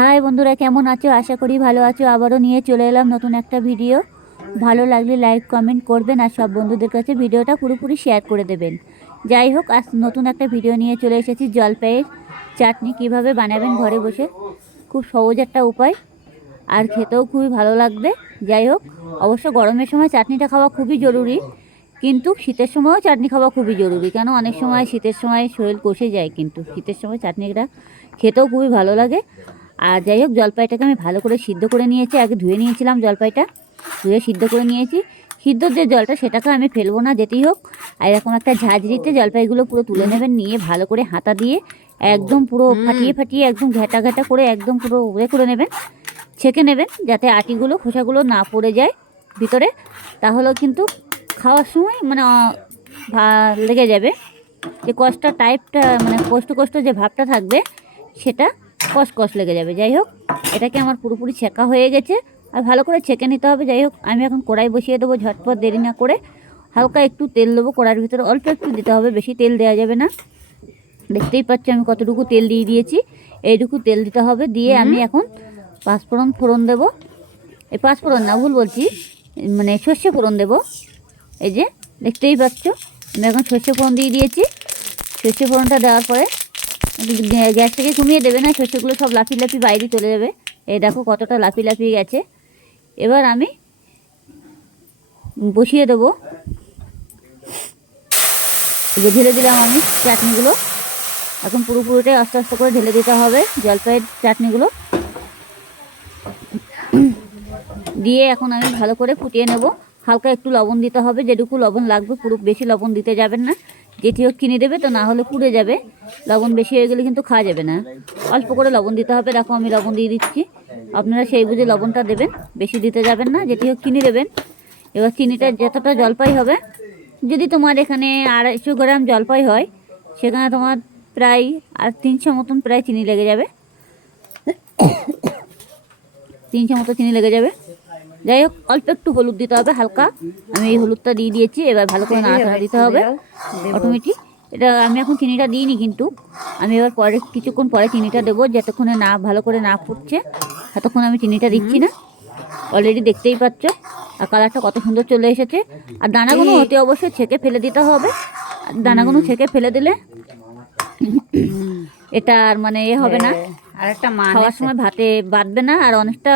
High বন্ধুরা, কেমন আছো? আশা করি ভালো আছো। আবারও নিয়ে চলে এলাম নতুন একটা ভিডিও। ভালো লাগলে লাইক কমেন্ট করবেন আর সব বন্ধুদের কাছে ভিডিওটা পুরোপুরি শেয়ার করে দেবেন। যাই হোক, আজ নতুন একটা ভিডিও নিয়ে চলে এসেছি জলপাইয়ের চাটনি কীভাবে বানাবেন ঘরে বসে। খুব সহজ একটা উপায়, আর খেতেও খুবই ভালো লাগবে। যাই হোক, অবশ্য গরমের সময় চাটনিটা খাওয়া খুবই জরুরি, কিন্তু শীতের সময়ও চাটনি খাওয়া খুবই জরুরি। কেন? অনেক সময় শীতের সময় শরীর কষে যায়, কিন্তু শীতের সময় চাটনিটা খেতেও খুবই ভালো লাগে। আর যাই হোক জলপাইটাকে আমি ভালো করে সিদ্ধ করে নিয়েছি। আগে ধুয়ে নিয়েছিলাম জলপাইটা। ধুয়ে সিদ্ধ করে নিয়েছি। সিদ্ধর যে জলটা সেটাকে আমি ফেলব না যেতেই হোক। আর এরকম একটা ঝাঁঝরিতে জলপাইগুলো পুরো তুলে নেবেন নিয়ে ভালো করে হাতা দিয়ে একদম পুরো ফাটিয়ে ফাটিয়ে একদম ঘেটা ঘেটা করে একদম পুরো উড়ে করে নেবেন। ছেঁকে নেবেন যাতে আটিগুলো খোসাগুলো না পড়ে যায় ভিতরে। তাহলেও কিন্তু খাওয়ার সময় মানে লেগে যাবে। যে কষটা টাইপটা মানে কষ্ট কষ্ট যে ভাবটা থাকবে সেটা কষ লেগে যাবে। যাই হোক এটাকে আমার পুরোপুরি ছেঁকা হয়ে গেছে। আর ভালো করে ছেঁকে নিতে হবে। যাই হোক আমি এখন কড়াই বসিয়ে দেবো ঝটপট দেরি না করে। হালকা একটু তেল দেবো কড়াইয়ের ভিতরে। অল্প একটু দিতে হবে বেশি তেল দেওয়া যাবে না। দেখতেই পাচ্ছি আমি কতটুকু তেল দিয়ে দিয়েছি। এইটুকু তেল দিতে হবে। দিয়ে আমি এখন পাঁচফোড়ন ফোড়ন দেবো। এই পাঁচফোড়ন না ভুল বলছি। মানে সর্ষে ফোড়ন দেবো। এই যে দেখতেই পাচ্ছ আমি এখন সর্ষে ফোড়ন দিয়ে দিয়েছি। সর্ষে ফোড়নটা দেওয়ার পরে গ্যা- গ্যাস থেকে কমিয়ে দেবে না, শস্যগুলো সব লাফি লাফি বাইরে চলে যাবে। এই দেখো কতটা লাফি লাফিয়ে গেছে। এবার আমি বসিয়ে দেবো। ঢেলে দিলাম আমি চাটনিগুলো। এখন পুরোপুরিটাই আস্তে আস্তে করে ঢেলে দিতে হবে, জলপাইয়ের চাটনিগুলো। দিয়ে এখন আমি ভালো করে ফুটিয়ে নেব। হালকা একটু লবণ দিতে হবে, যেটুকু লবণ লাগবে, পুরো বেশি লবণ দিতে যাবেন না। যেটি হোক কিনে দেবে তো না হলে পুড়ে যাবে। লবণ বেশি হয়ে গেলে কিন্তু খাওয়া যাবে না। অল্প করে লবণ দিতে হবে দেখো আমি লবণ দিয়ে দিচ্ছি। আপনারা সেই বুঝে লবণটা দেবেন, বেশি দিতে যাবেন না যেটি হোক কিনে দেবেন। এবার চিনিটা যতটা জলপাই হবে, যদি তোমার এখানে আড়াইশো গ্রাম জলপাই হয়, সেখানে তোমার প্রায় আর তিনশো মতন প্রায় চিনি লেগে যাবে। তিনশো মতো চিনি লেগে যাবে। যাই হোক অল্প একটু হলুদ দিতে হবে হালকা। আমি এই হলুদটা দিয়ে দিয়েছি এবার ভালো করে নাড়াচাড়া দিতে হবে। অটোমেটিক এটা আমি এখন চিনিটা দিইনি কিন্তু। আমি এবার পরে কিছুক্ষণ পরে চিনিটা দেবো যতক্ষণে না ভালো করে না ফুটছে ততক্ষণ আমি চিনিটা দিচ্ছি না। অলরেডি দেখতেই পাচ্ছ। আর কালারটা কত সুন্দর চলে এসেছে। আর দানাগুলো অতি অবশ্যই ছেঁকে ফেলে দিতে হবে। আর দানাগুলো ছেঁকে ফেলে দিলে এটা আর মানে এ হবে না। আর একটা খাওয়ার সময় ভাতে বাঁধবে না। আর অনেকটা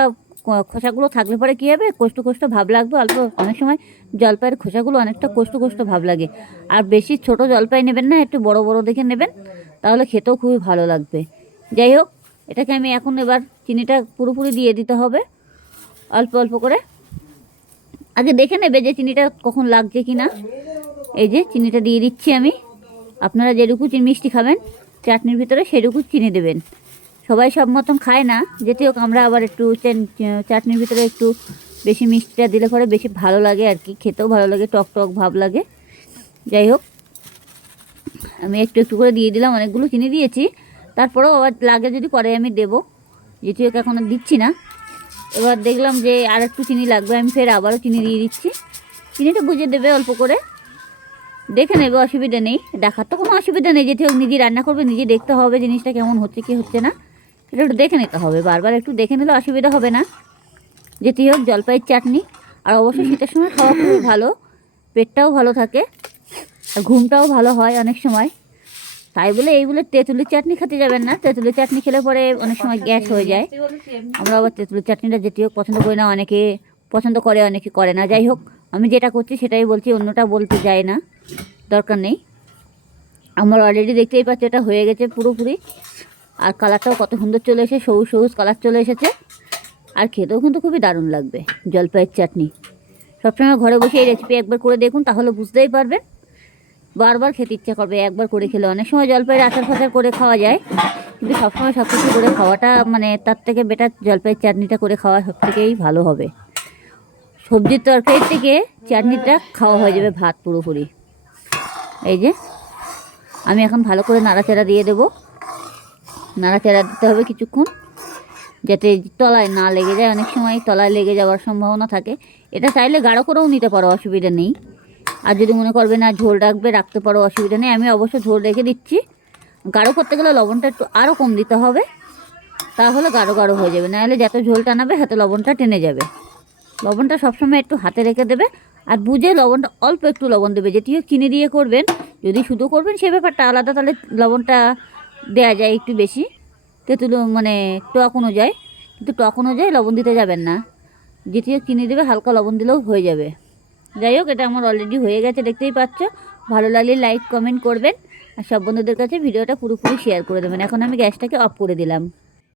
খোসাগুলো থাকলে পরে কী হবে? কষ্ট কষ্ট ভাব লাগবে। অল্প অনেক সময় জলপাইয়ের খোসাগুলো অনেকটা কষ্ট কষ্ট ভাব লাগে। আর বেশি ছোট জলপাই নেবেন না, একটু বড় বড় দেখে নেবেন, তাহলে খেতেও খুবই ভালো লাগবে। যাই হোক, এটাকে আমি এখন এবার চিনিটা পুরোপুরি দিয়ে দিতে হবে। অল্প অল্প করে। আগে দেখে নেবে যে চিনিটা কখন লাগছে কি না এই যে চিনিটা দিয়ে দিচ্ছি আমি। আপনারা যেটুকু মিষ্টি খাবেন, চাটনির ভিতরে সেটুকু চিনি দেবেন। সবাই সব মতন খায় না। যেতে হোক, আমরা আবার একটু চাটনির ভিতরে একটু বেশি মিষ্টিটা দিলে পরে বেশি ভালো লাগে আর কি। খেতেও ভালো লাগে, টক টক ভাব লাগে। যাই হোক, আমি একটু একটু করে দিয়ে দিলাম, অনেকগুলো চিনি দিয়েছি। তারপরেও আবার লাগে যদি পরে আমি দেবো। যেটি হোক, এখন আর দিচ্ছি না। এবার দেখলাম যে আর একটু চিনি লাগবে, আমি ফের আবারও চিনি দিয়ে দিচ্ছি। চিনিটা বুঝে দেবে অল্প করে। দেখে নেবে, অসুবিধা নেই। দেখার তো কোনো অসুবিধা নেই। যেটি হোক নিজে রান্না করবে নিজে দেখতে হবে জিনিসটা কেমন হচ্ছে, কি হচ্ছে না। সেটা একটু দেখে নিতে হবে। বারবার একটু দেখে নিলে অসুবিধা হবে না। যেটি হোক, জলপাইয়ের চাটনি। আর অবশ্যই শীতের সময় খাওয়া খুবই ভালো। পেটটাও ভালো থাকে। আর ঘুমটাও ভালো হয় অনেক সময়। তাই বলে এইগুলো তেঁতুলের চাটনি খেতে যাবেন না। তেঁতুলের চাটনি খেলে পরে অনেক সময় গ্যাস হয়ে যায়। আমরা আবার তেঁতুলের চাটনিটা যেটি হোক পছন্দ করি না, অনেকে পছন্দ করে, অনেকে করে না। যাই হোক, আমি যেটা করছি সেটাই বলছি, অন্যটা বলতে যায় না। দরকার নেই। আমার অলরেডি দেখতেই পাচ্ছি, এটা হয়ে গেছে পুরোপুরি। আর কালারটাও কত সুন্দর চলে এসে, সবুজ সবুজ কালার চলে এসেছে। আর খেতেও কিন্তু খুবই দারুণ লাগবে জলপাইয়ের চাটনি। সবসময় ঘরে বসে এই রেসিপি একবার করে দেখুন, তাহলে বুঝতেই পারবেন। বারবার খেতে ইচ্ছা করবে একবার করে খেলে। অনেক সময় জলপাইয়ের আচার ফাচার করে খাওয়া যায়, কিন্তু সবসময় সব কিছু করে খাওয়াটা মানে তার থেকে বেটার জলপাইয়ের চাটনিটা করে খাওয়া সব থেকেই ভালো হবে। সবজির তরকারি থেকে চাটনিটা খাওয়া হয়ে যাবে ভাত পুরোপুরি। এই যে, আমি এখন ভালো করে নাড়াচাড়া দিয়ে দেবো। নাড়াচাড়া দিতে হবে কিছুক্ষণ, যাতে তলায় না লেগে যায়। অনেক সময় তলায় লেগে যাওয়ার সম্ভাবনা থাকে। এটা চাইলে গাঢ় করেও নিতে পারো, অসুবিধা নেই। আর যদি মনে করবে না ঝোল রাখবে, রাখতে পারো, অসুবিধা নেই। আমি অবশ্য ঝোল রেখে দিচ্ছি। গাঢ় করতে গেলে লবণটা একটু আরও কম দিতে হবে। তাহলে গাঢ় গাঢ় হয়ে যাবে। নাহলে যত ঝোল টানাবে, হাতে লবণটা টেনে যাবে। লবণটা সবসময় একটু হাতে রেখে দেবে। আর বুঝে লবণটা, অল্প একটু লবণ দেবে। যেটিও চিনি দিয়ে করবেন। যদি শুধু করবেন, সে ব্যাপারটা আলাদা। তাহলে লবণটা দেওয়া যায় একটু বেশি। তেঁতুল মানে টক অনুযায়ী। কিন্তু টক অনুযায়ী লবণ দিতে যাবেন না। যেটিও কিনে দেবে, হালকা লবণ দিলেও হয়ে যাবে। যাই হোক, এটা আমার অলরেডি হয়ে গেছে, দেখতেই পাচ্ছ। ভালো লাগলে লাইক কমেন্ট করবেন। আর সব বন্ধুদের কাছে ভিডিওটা পুরোপুরি শেয়ার করে দেবেন। এখন আমি গ্যাসটাকে অফ করে দিলাম।